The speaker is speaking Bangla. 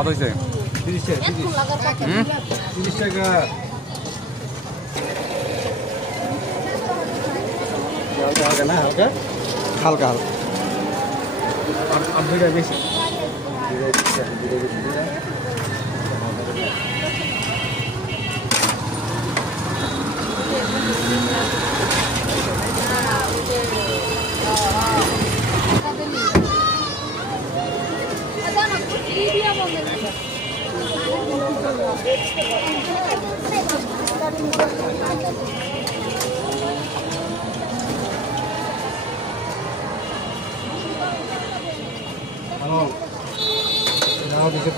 কত হয়েছে? 30 টাকা 30 টাকা হালকা না হালকা হালকা হালকা আর দুইটা বেশি হ্যালো নাও দিতে